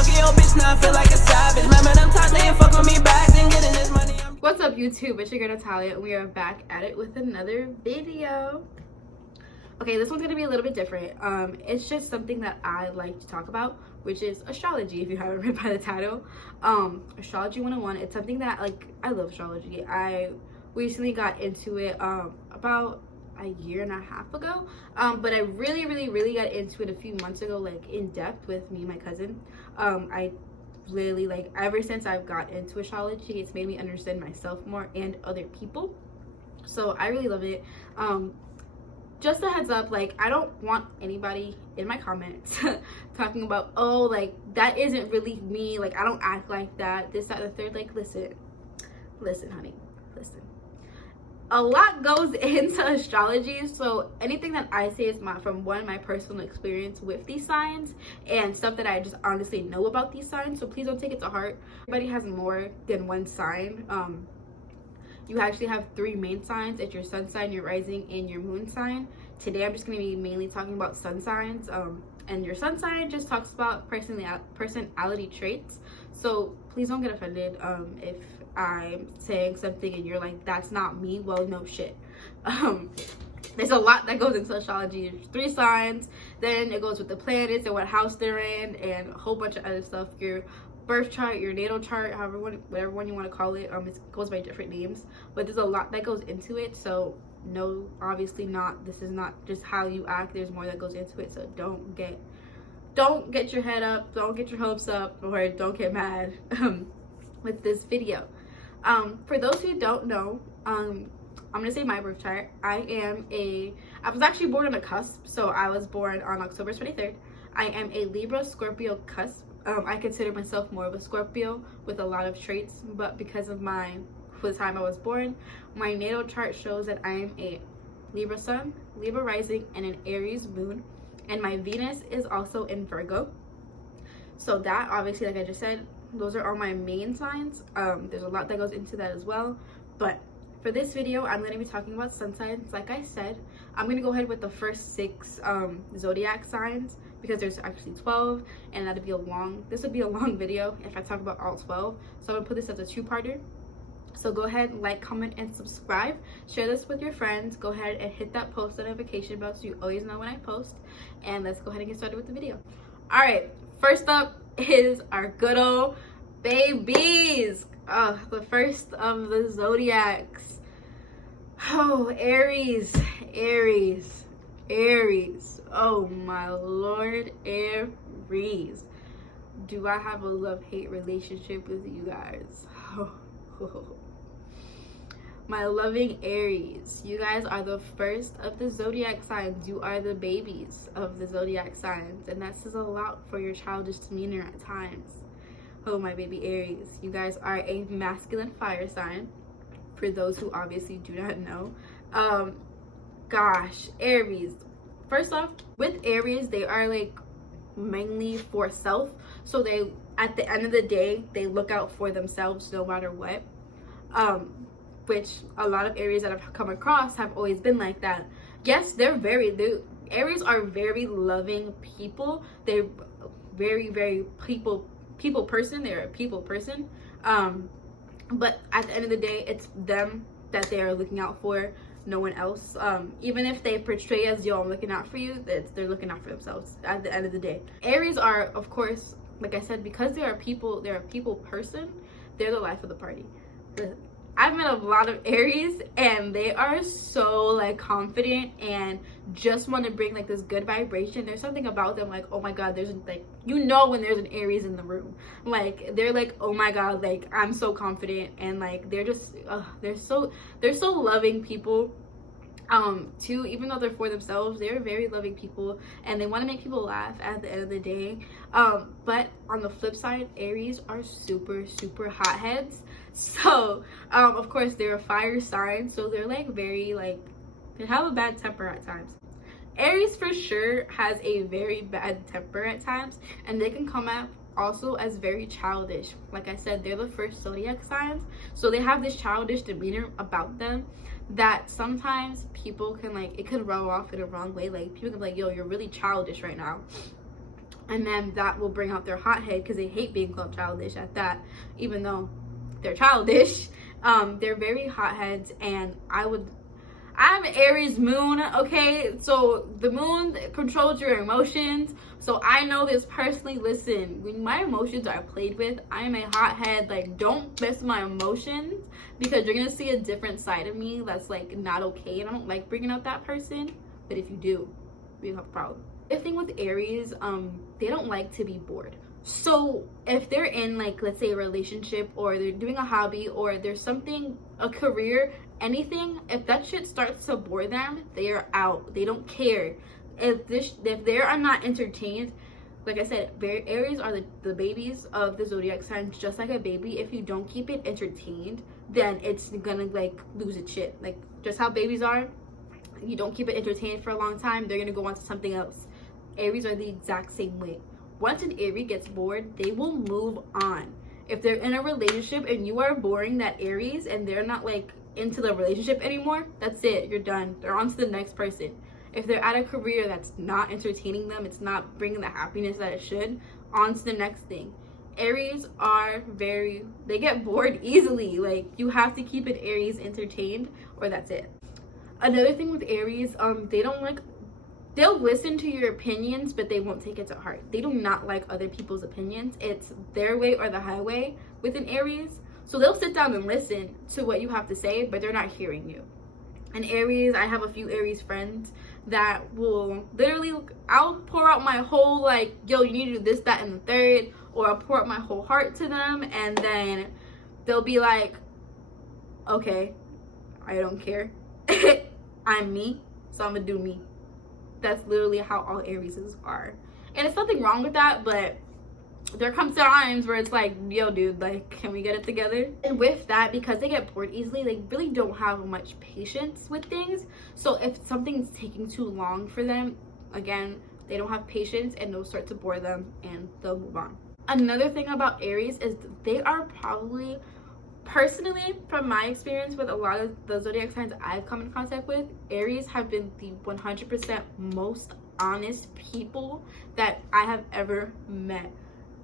fucking your bitch, now I feel like a savage. Remember them times they ain't fuck with me back, then getting this money. What's up, YouTube? It's your girl Natalia, and we are back at it with another video. Okay, this one's gonna be a little bit different. It's just something that I like to talk about, which is astrology. If you haven't read by the title, astrology 101. It's something that I love astrology. I recently got into it about a year and a half ago, but I really got into it a few months ago, like in depth with me and my cousin. I literally, like, ever since I've got into astrology, it's made me understand myself more and other people, so I really love it. Just a heads up, like, I don't want anybody in my comments talking about, oh, like, that isn't really me, like, I don't act like that, this, that, and the third. Like, listen honey, listen, a lot goes into astrology, so anything that I say is from my personal experience with these signs and stuff that I just honestly know about these signs, so please don't take it to heart. Everybody has more than one sign. You actually have three main signs. It's your sun sign, your rising, and your moon sign. Today I'm just going to be mainly talking about sun signs, and your sun sign just talks about personality traits, so please don't get offended if I'm saying something and you're like, that's not me. Well, no shit. There's a lot that goes into astrology. There's 3 signs, then it goes with the planets and what house they're in, and a whole bunch of other stuff. Your birth chart, your natal chart, whatever one you want to call it, it goes by different names, but there's a lot that goes into it. So no, obviously not, this is not just how you act, there's more that goes into it. So don't get your head up, don't get your hopes up, or don't get mad with this video. For those who don't know, I'm gonna say my birth chart. I was actually born on a cusp, so I was born on October 23rd. I am a Libra Scorpio cusp. I consider myself more of a Scorpio with a lot of traits, but because of the time I was born, my natal chart shows that I am a Libra sun, Libra rising, and an Aries moon, and my Venus is also in Virgo. So that, obviously, like I just said, those are all my main signs. There's a lot that goes into that as well, but for this video I'm going to be talking about sun signs. Like I said, I'm going to go ahead with the first 6 zodiac signs, because there's actually 12, and this would be a long video if I talk about all 12, so I'm going to put this as a 2-parter. So go ahead, like, comment, and subscribe. Share this with your friends. Go ahead and hit that post notification bell so you always know when I post, and let's go ahead and get started with the video. All right, first up is our good old babies. The first of the zodiacs. Oh, Aries. Oh my lord, Aries. Do I have a love-hate relationship with you guys? My loving Aries, you guys are the first of the zodiac signs. You are the babies of the zodiac signs, and that says a lot for your childish demeanor at times. Oh, my baby Aries, you guys are a masculine fire sign, for those who obviously do not know. Gosh, Aries, first off, with Aries, they are like mainly for self, so they, at the end of the day, they look out for themselves no matter what, which a lot of Aries that I've come across have always been like that. Yes, Aries are very loving people. They're very people person. They're a people person, but at the end of the day, it's them that they are looking out for, no one else. Even if they portray as, yo, I'm looking out for you, they're looking out for themselves at the end of the day. Aries are, of course, like I said, because they're a people person, they're the life of the party. I've met a lot of Aries, and they are so like confident and just want to bring like this good vibration. There's something about them, like, oh my god, there's like, you know, when there's an Aries in the room, like they're like, oh my god, like I'm so confident, and like they're just they're so loving people. Too, even though they're for themselves, they're very loving people, and they want to make people laugh at the end of the day. But on the flip side, Aries are super hotheads. So of course, they're a fire sign, so they're like very like, they have a bad temper at times. Aries for sure has a very bad temper at times, and they can come out also as very childish. Like I said, they're the first zodiac signs, so they have this childish demeanor about them that sometimes people can like, it could rub off in a wrong way. Like people can be like, yo, you're really childish right now. and then that will bring out their hothead because they hate being called childish at that, even though they're childish. They're very hotheads, and I'm Aries moon, okay? So the moon controls your emotions. So I know this personally. Listen, when my emotions are played with, I am a hothead. Like, don't mess with my emotions, because you're gonna see a different side of me that's like not okay. And I don't like bringing out that person, but if you do, we have a problem. The thing with Aries, they don't like to be bored. So if they're in, like, let's say a relationship, or they're doing a hobby, or there's something, a career, anything, if that shit starts to bore them, they are out. They don't care. If they are not entertained, like I said, Aries are the babies of the zodiac signs. Just like a baby, if you don't keep it entertained, then it's gonna like lose its shit. Like just how babies are, you don't keep it entertained for a long time, they're gonna go on to something else. Aries are the exact same way. Once an Aries gets bored, they will move on. If they're in a relationship and you are boring that Aries and they're not like into the relationship anymore, that's it, you're done. They're on to the next person. If they're at a career that's not entertaining them, it's not bringing the happiness that it should, on to the next thing. Aries are they get bored easily. Like, you have to keep an Aries entertained, or that's it. Another thing with Aries, they'll listen to your opinions, but they won't take it to heart. They do not like other people's opinions. It's their way or the highway with an Aries. So they'll sit down and listen to what you have to say, but they're not hearing you. And Aries, I have a few Aries friends that will literally, I'll pour out my whole, like, yo, you need to do this, that, and the third, or I'll pour out my whole heart to them, and then they'll be like, okay, I don't care. I'm me, so I'm gonna do me. That's literally how all Arieses are. And it's nothing wrong with that, but there comes times where it's like, yo, dude, like, can we get it together? And with that, because they get bored easily, they really don't have much patience with things. So if something's taking too long for them, again, they don't have patience, and they'll start to bore them and they'll move on. Another thing about Aries is they are probably, personally, from my experience with a lot of the zodiac signs I've come in contact with, Aries have been the 100% most honest people that I have ever met.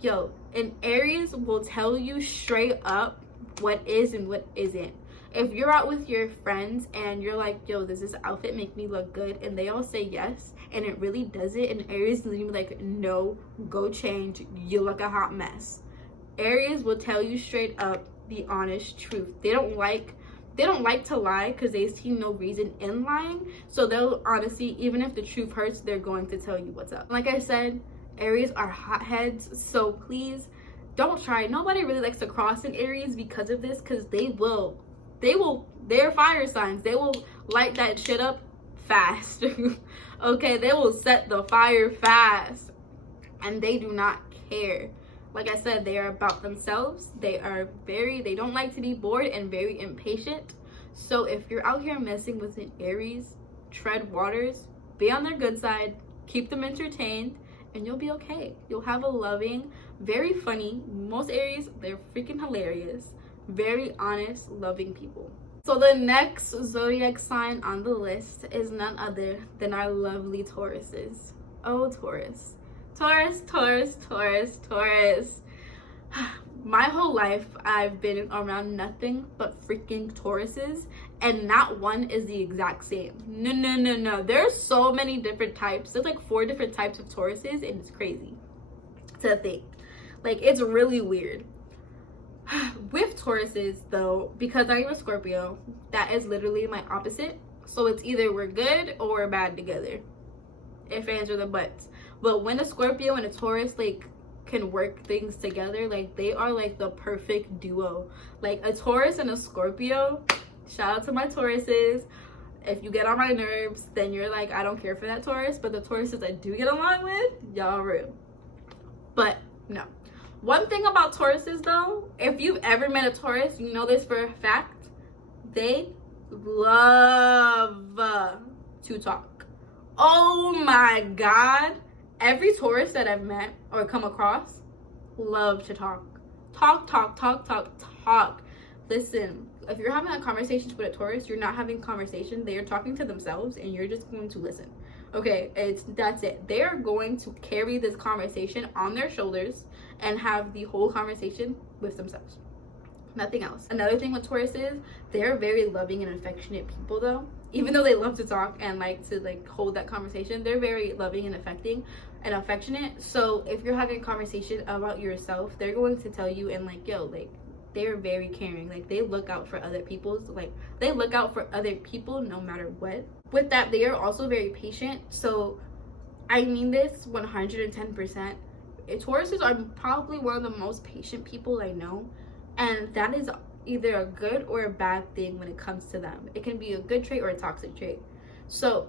Yo, an Aries will tell you straight up what is and what isn't. If you're out with your friends and you're like, yo, does this outfit make me look good? And they all say yes, and it really doesn't, and Aries is like, no, go change, you look a hot mess. Aries will tell you straight up the honest truth. They don't like to lie because they see no reason in lying. So they'll honestly, even if the truth hurts, they're going to tell you what's up. Like I said, Aries are hotheads, so please don't try. Nobody really likes to cross an Aries because of this, because they're fire signs. They will light that shit up fast. Okay, they will set the fire fast, and they do not care. Like I said, they are about themselves. They don't like to be bored, and very impatient. So if you're out here messing with an Aries, tread waters, be on their good side, keep them entertained, and you'll be okay. You'll have a loving, very funny, most Aries, they're freaking hilarious, very honest, loving people. So the next zodiac sign on the list is none other than our lovely Tauruses. Oh, Taurus. Taurus, Taurus, Taurus, Taurus. My whole life, I've been around nothing but freaking Tauruses, and not one is the exact same. No. There's so many different types. There's like 4 different types of Tauruses, and it's crazy to think. Like, it's really weird. With Tauruses, though, because I'm a Scorpio, that is literally my opposite. So it's either we're good or we're bad together. If ands or the buts. But when a Scorpio and a Taurus like can work things together, like they are like the perfect duo. Like a Taurus and a Scorpio, shout out to my Tauruses. If you get on my nerves, then you're like, I don't care for that Taurus. But the Tauruses I do get along with, y'all real. But no. One thing about Tauruses though, if you've ever met a Taurus, you know this for a fact, they love to talk. Oh my God. Every Taurus that I've met or come across love to talk. Talk. Listen, if you're having a conversation with a Taurus, you're not having a conversation. They are talking to themselves, and you're just going to listen. Okay, that's it. They're going to carry this conversation on their shoulders and have the whole conversation with themselves. Nothing else. Another thing with Taurus is they're very loving and affectionate people though. Even though they love to talk and like to like hold that conversation, they're very loving and affectionate. So if you're having a conversation about yourself, they're going to tell you and like, yo, like they're very caring. Like they look out for other people's, like they look out for other people no matter what. With that, they are also very patient. So I mean this 110%. Tauruses are probably one of the most patient people I know. And that is either a good or a bad thing when it comes to them. It can be a good trait or a toxic trait. So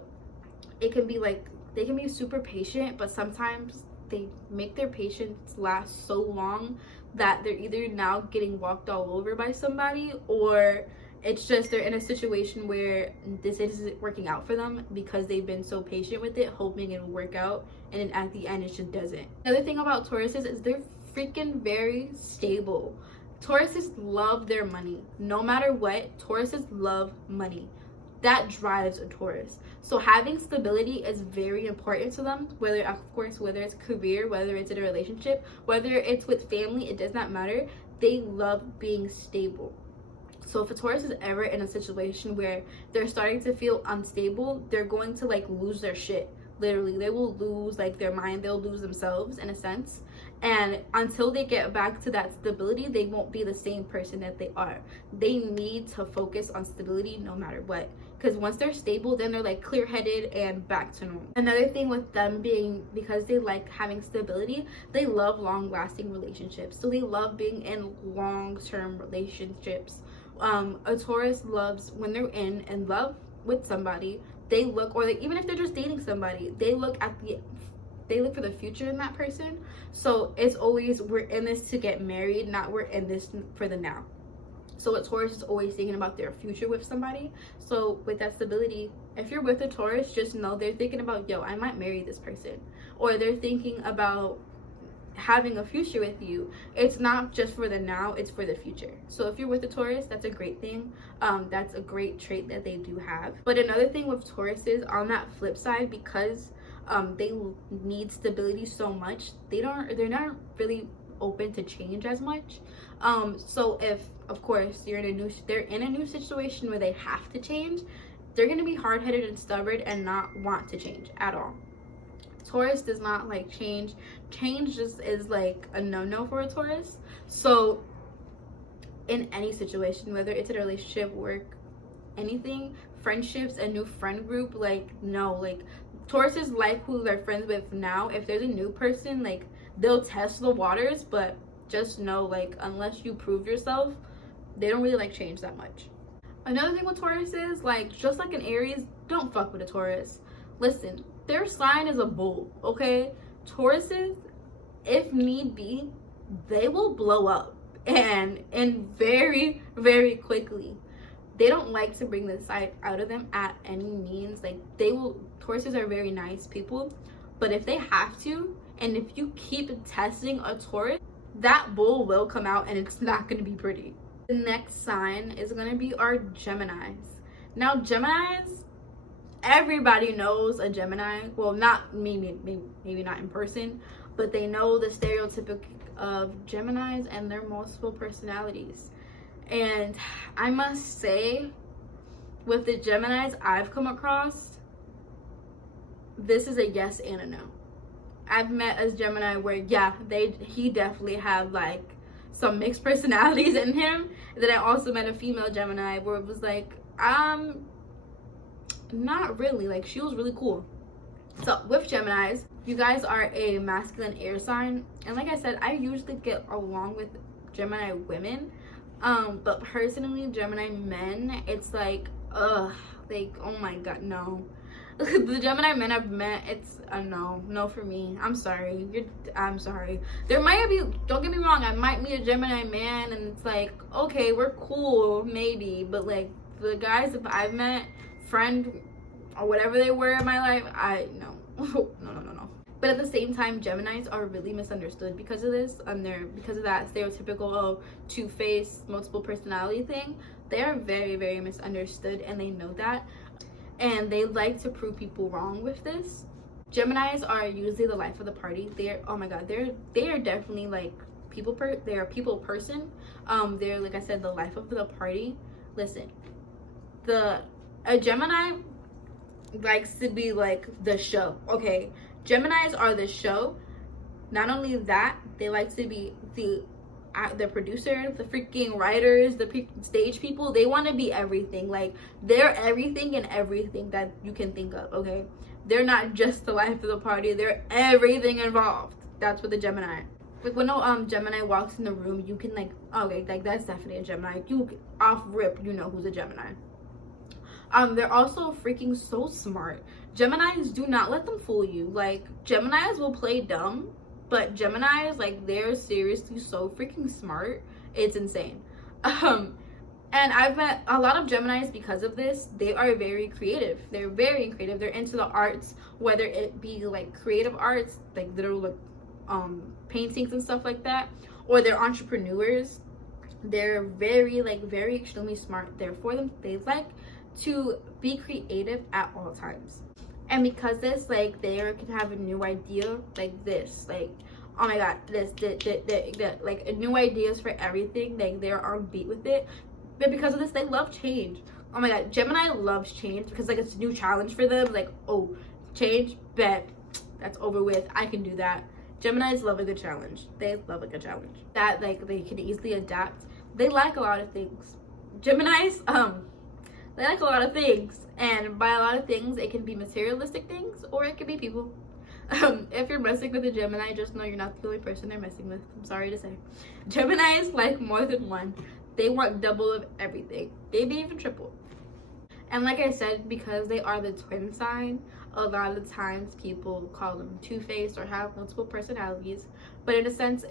it can be like, they can be super patient, but sometimes they make their patience last so long that they're either now getting walked all over by somebody, or it's just they're in a situation where this isn't working out for them because they've been so patient with it, hoping it will work out, and then at the end it just doesn't. Another thing about Tauruses is they're freaking very stable. Tauruses love their money. No matter what, Tauruses love money. That drives a Taurus. So having stability is very important to them, whether it's career, whether it's in a relationship, whether it's with family, it does not matter. They love being stable. So if a Taurus is ever in a situation where they're starting to feel unstable, they're going to like lose their shit. Literally, they will lose like their mind. They'll lose themselves in a sense. And until they get back to that stability, they won't be the same person that they are. They need to focus on stability no matter what. Because once they're stable, then they're like clear-headed and back to normal. Another thing with them being, because they like having stability, they love long-lasting relationships. So they love being in long-term relationships. A Taurus loves when they're in love with somebody, they look, or like, even if they're just dating somebody, they look for the future in that person. So it's always, we're in this to get married, not we're in this for the now. So a Taurus is always thinking about their future with somebody. So with that stability, if you're with a Taurus, just know they're thinking about, yo, I might marry this person. Or they're thinking about having a future with you. It's not just for the now, it's for the future. So if you're with a Taurus, that's a great thing. That's a great trait that they do have. But another thing with Tauruses, on that flip side, because they need stability so much, they're not really open to change as much. So if, of course, they're in a new situation where they have to change, they're going to be hard-headed and stubborn and not want to change at all. Taurus does not like change. Change just is like a no-no for a Taurus. So in any situation, whether it's in a relationship, work, anything, friendships, a new friend group, like no, like Tauruses like who they're friends with now. If there's a new person, like they'll test the waters, but just know, like, unless you prove yourself, they don't really like change that much. Another thing with Taurus is, like, just like an Aries, don't fuck with a Taurus. Listen, their sign is a bull, okay? Tauruses, if need be, they will blow up and very, very quickly. They don't like to bring the side out of them at any means. Like, Tauruses are very nice people, but if they have to, and if you keep testing a Taurus, that bull will come out and it's not going to be pretty. The next sign is going to be our Geminis. Now, Geminis, everybody knows a Gemini. Well, not maybe not in person, but they know the stereotypic of Geminis and their multiple personalities. And I must say, with the Geminis I've come across, this is a yes and a no. I've met a Gemini where, yeah, he definitely had like some mixed personalities in him. And then I also met a female Gemini where it was like, not really, like she was really cool. So with Geminis, you guys are a masculine air sign, and like I said, I usually get along with Gemini women, but personally Gemini men, it's like, like, oh my god, no. The Gemini men I've met, it's a no for me. I'm sorry. I'm sorry. There might be, don't get me wrong, I might meet a Gemini man and it's like, okay, we're cool, maybe, but like the guys that I've met, friend or whatever they were in my life, no. But at the same time, Geminis are really misunderstood because of this, because of that stereotypical two-faced multiple personality thing. They are very, very misunderstood, and they know that. and they like to prove people wrong with this. Geminis are usually the life of the party. They're, oh my god, they are definitely like they're a people person. They're, like I said, the life of the party. Listen, a Gemini likes to be like the show. Okay, Geminis are the show. Not only that, they like to be the producers, the freaking writers, the stage people. They want to be everything. Like, they're everything and everything that you can think of. Okay, they're not just the life of the party, they're everything involved. That's what the Gemini. Like, when a Gemini walks in the room, you can like, okay, like that's definitely a Gemini. You off rip, you know who's a Gemini. They're also freaking so smart. Geminis, do not let them fool you. Like, Geminis will play dumb, but Geminis, like, they're seriously so freaking smart. It's insane. And I've met a lot of Geminis because of this. They are very creative. They're very creative. They're into the arts, whether it be like creative arts, like literal like paintings and stuff like that, or they're entrepreneurs. They're very extremely smart. Therefore, they like to be creative at all times. And because this, like, they can have a new idea like this, like, oh my god, this like new ideas for everything. Like, they're on beat with it. But because of this, they love change. Oh my god, Gemini loves change because, like, it's a new challenge for them. Like, oh, change, bet, that's over with, I can do that. Geminis love a good challenge. They love a good challenge that, like, they can easily adapt. They like a lot of things. Geminis, they like a lot of things, and by a lot of things, it can be materialistic things or it could be people. If you're messing with a Gemini, just know you're not the only person they're messing with. I'm sorry to say. Geminis like more than one. They want double of everything, maybe even triple. And like I said, because they are the twin sign, a lot of the times people call them two-faced or have multiple personalities. But in a sense,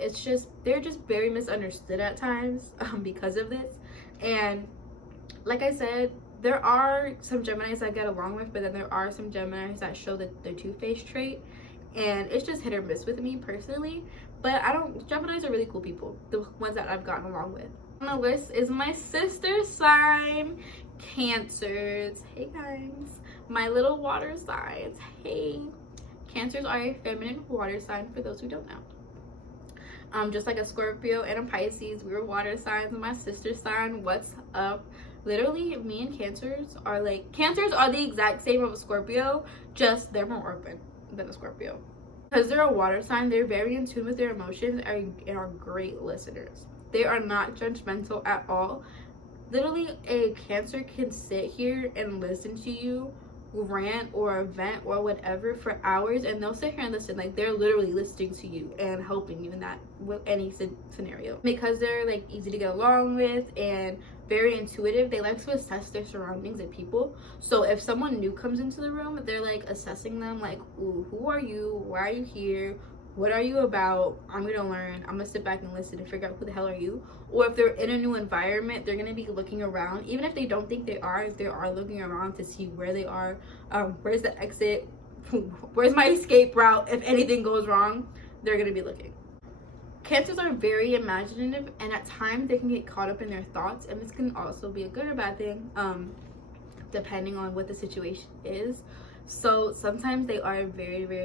they're just very misunderstood at times because of this. And like I said, there are some Geminis that get along with, but then there are some Geminis that show that their two-faced trait. And it's just hit or miss with me personally. But Geminis are really cool people, the ones that I've gotten along with. On the list is my sister sign, Cancers. Hey guys, my little water signs. Hey, Cancers are a feminine water sign, for those who don't know. Just like a Scorpio and a Pisces, we were water signs. My sister sign, what's up? Literally, me and Cancers are the exact same of a Scorpio, just they're more open than a Scorpio. Because they're a water sign, they're very in tune with their emotions and are great listeners. They are not judgmental at all. Literally, a Cancer can sit here and listen to you rant or vent or whatever for hours, and they'll sit here and listen. Like, they're literally listening to you and helping you in that with any scenario. Because they're like easy to get along with and very intuitive, they like to assess their surroundings and people. So if someone new comes into the room, they're like assessing them, like, ooh, who are you? Why are you here? What are you about? I'm gonna learn. I'm gonna sit back and listen and figure out who the hell are you. Or if they're in a new environment, they're gonna be looking around. Even if they don't think they are looking around to see where they are. Where's the exit? Where's my escape route? If anything goes wrong, they're gonna be looking. Cancers are very imaginative, and at times they can get caught up in their thoughts, and this can also be a good or bad thing, depending on what the situation is. So sometimes they are very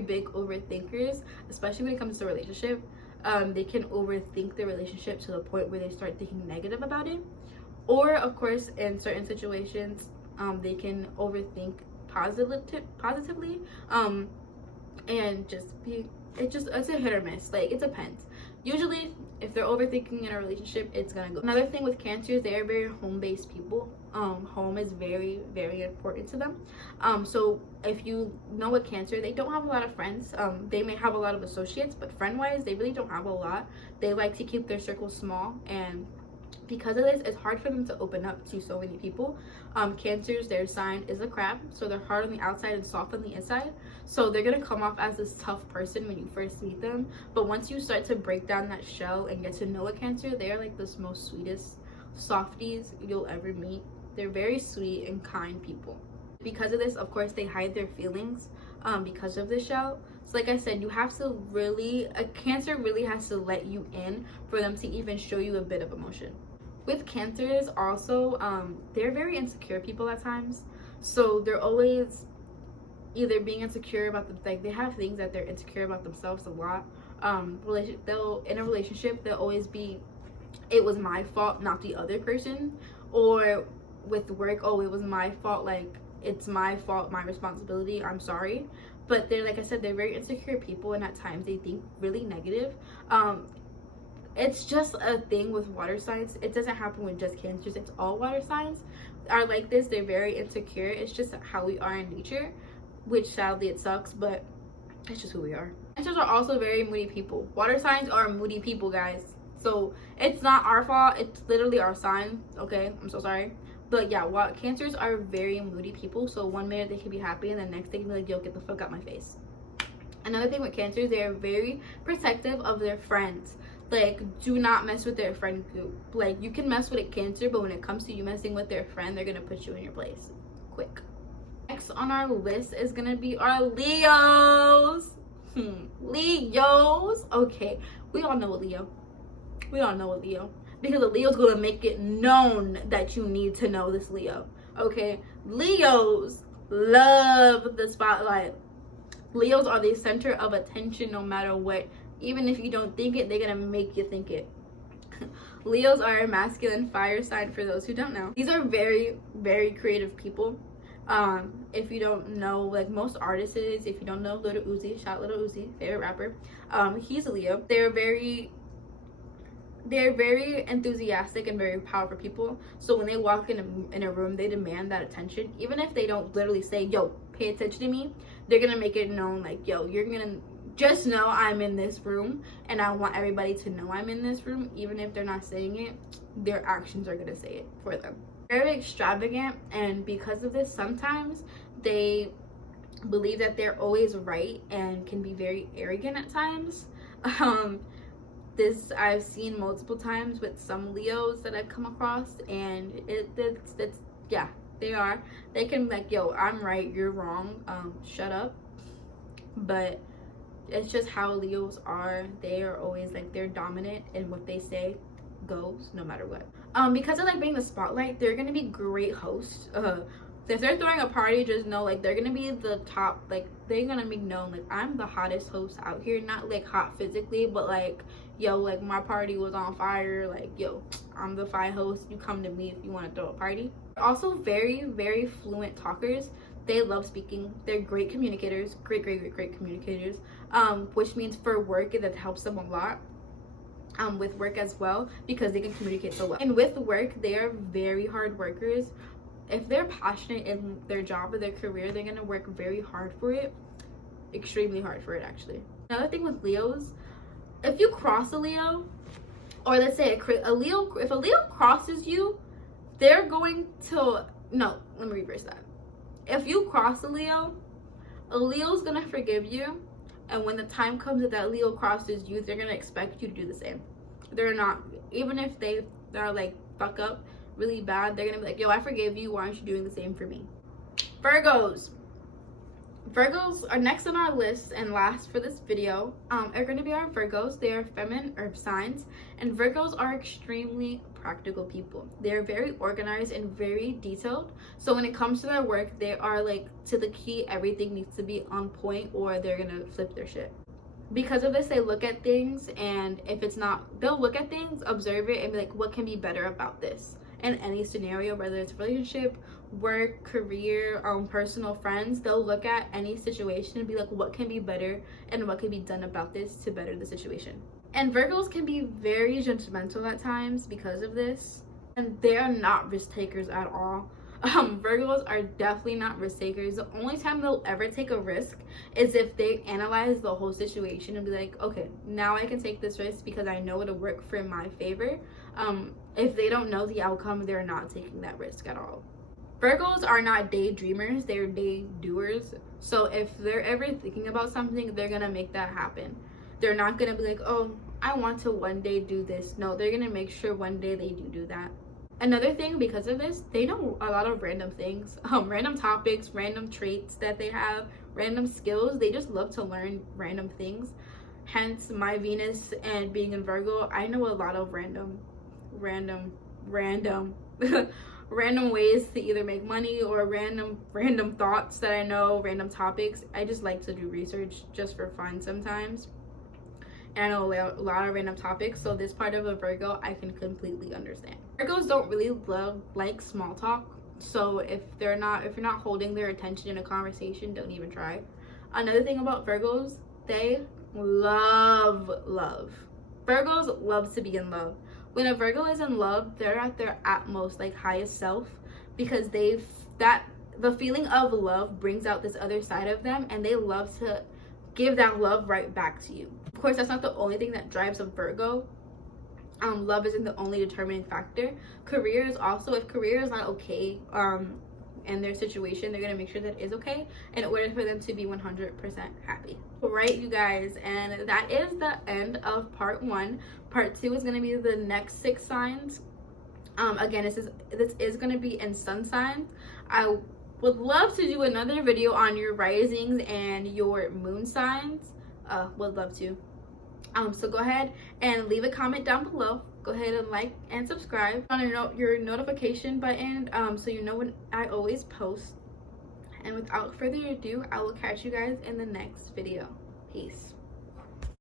big overthinkers, especially when it comes to a relationship. They can overthink the relationship to the point where they start thinking negative about it. Or, of course, in certain situations, they can overthink positively, and just be, it's a hit or miss. Like, it depends. Usually, if they're overthinking in a relationship, it's gonna go. Another thing with Cancers, they are very home-based people. Home is very important to them. So if you know a Cancer, they don't have a lot of friends. They may have a lot of associates, but friend-wise, they really don't have a lot. They like to keep their circle small, and because of this, it's hard for them to open up to so many people. Cancers, their sign is a crab, so they're hard on the outside and soft on the inside. So they're gonna come off as this tough person when you first meet them, but once you start to break down that shell and get to know a Cancer, they are like the most sweetest softies you'll ever meet. They're very sweet and kind people. Because of this, of course, they hide their feelings because of the shell. So like I said, a Cancer really has to let you in for them to even show you a bit of emotion. With Cancers also, they're very insecure people at times. So they're always either being insecure about the, like, they have things that they're insecure about themselves a lot. They'll, in a relationship, they'll always be, it was my fault, not the other person. Or with work, oh, it was my fault, like, it's my fault, my responsibility, I'm sorry. But they're, like I said, they're very insecure people, and at times they think really negative. It's just a thing with water signs. It doesn't happen with just Cancers. It's all water signs are like this. They're very insecure. It's just how we are in nature, which sadly it sucks, but it's just who we are. Cancers are also very moody people. Water signs are moody people, guys. So it's not our fault. It's literally our sign. Okay, I'm so sorry. But yeah, Cancers are very moody people. So one minute they can be happy, and the next they can be like, yo, get the fuck out my face. Another thing with Cancers, they are very protective of their friends. Like, do not mess with their friend group. Like, you can mess with a Cancer, but when it comes to you messing with their friend, they're gonna put you in your place quick. Next on our list is gonna be our Leos. Leos. Okay, we all know a Leo. We all know a Leo, because a Leo's gonna make it known that you need to know this Leo. Okay, Leos love the spotlight. Leos are the center of attention no matter what. Even if you don't think it, they're gonna make you think it. Leos are a masculine fire sign, for those who don't know. These are very, very creative people. If you don't know, like most artists, if you don't know Little Uzi, shout Little Uzi, favorite rapper, he's a Leo. They're very enthusiastic and very powerful people. So when they walk in a room, they demand that attention. Even if they don't literally say, yo, pay attention to me, they're gonna make it known, like, yo, you're gonna just know I'm in this room, and I want everybody to know I'm in this room. Even if they're not saying it, their actions are gonna say it for them. Very extravagant, and because of this, sometimes they believe that they're always right and can be very arrogant at times. This I've seen multiple times with some Leos that I've come across, and it's yeah, they can be like, yo, I'm right, you're wrong, shut up. But it's just how Leos are. They are always like, they're dominant, and what they say goes no matter what. Because of like being the spotlight, they're gonna be great hosts. If they're throwing a party, just know, like, they're gonna be the top, like, they're gonna make known, like, I'm the hottest host out here. Not like hot physically, but like, yo, like, my party was on fire, like, yo, I'm the fire host, you come to me if you want to throw a party. Also very, very fluent talkers. They love speaking. They're great communicators, great communicators, which means for work that helps them a lot. With work as well, because they can communicate so well. And with work, they are very hard workers. If they're passionate in their job or their career, they're gonna work very hard for it, extremely hard for it, actually. Another thing with Leos, if you cross a Leo, or let's say if a Leo crosses you, they're going to, no, let me reverse that. If you cross a Leo's gonna forgive you, and when the time comes that Leo crosses you, they're gonna expect you to do the same. They're not, even if they're like fuck up really bad, they're gonna be like, yo, I forgave you, why aren't you doing the same for me? Virgos are next on our list and last for this video. Are going to be our Virgos. They are feminine earth signs, and Virgos are extremely practical people. They're very organized and very detailed. So when it comes to their work, they are like to the key. Everything needs to be on point, or they're gonna flip their shit. Because of this, they look at things, and if it's not, they'll look at things, observe it, and be like, what can be better about this? In any scenario, whether it's relationship, work, career, personal, friends, they'll look at any situation and be like, what can be better and what can be done about this to better the situation. And Virgos can be very judgmental at times because of this, and they are not risk takers at all. Virgos are definitely not risk takers. The only time they'll ever take a risk is if they analyze the whole situation and be like, okay, now I can take this risk because I know it'll work for my favor. If they don't know the outcome, they're not taking that risk at all. Virgos are not daydreamers, they're day doers. So if they're ever thinking about something, they're gonna make that happen. They're not gonna be like, oh, I want to one day do this. No, they're gonna make sure one day they do that. Another thing, because of this, they know a lot of random things, random topics, random traits that they have, random skills. They just love to learn random things. Hence my Venus and being in Virgo, I know a lot of random random ways to either make money or random thoughts that I know, random topics. I just like to do research just for fun sometimes. And I know a lot of random topics, so this part of a Virgo I can completely understand. Virgos don't really like small talk, so if you're not holding their attention in a conversation, don't even try. Another thing about Virgos, they love love. Virgos love to be in love. When a Virgo is in love, they're at their utmost, like highest self, because the feeling of love brings out this other side of them, and they love to give that love right back to you. Of course, that's not the only thing that drives a Virgo. Love isn't the only determining factor. Career is also, if career is not okay in their situation, they're gonna make sure that it is okay in order for them to be 100% happy. All right, you guys, and that is the end of part 1. Part 2 is gonna be the next 6 signs. Again, this is gonna be in sun signs. I would love to do another video on your risings and your moon signs. Would love to. So go ahead and leave a comment down below. Go ahead and like and subscribe on your notification button, so you know when I always post. And without further ado, I will catch you guys in the next video. Peace.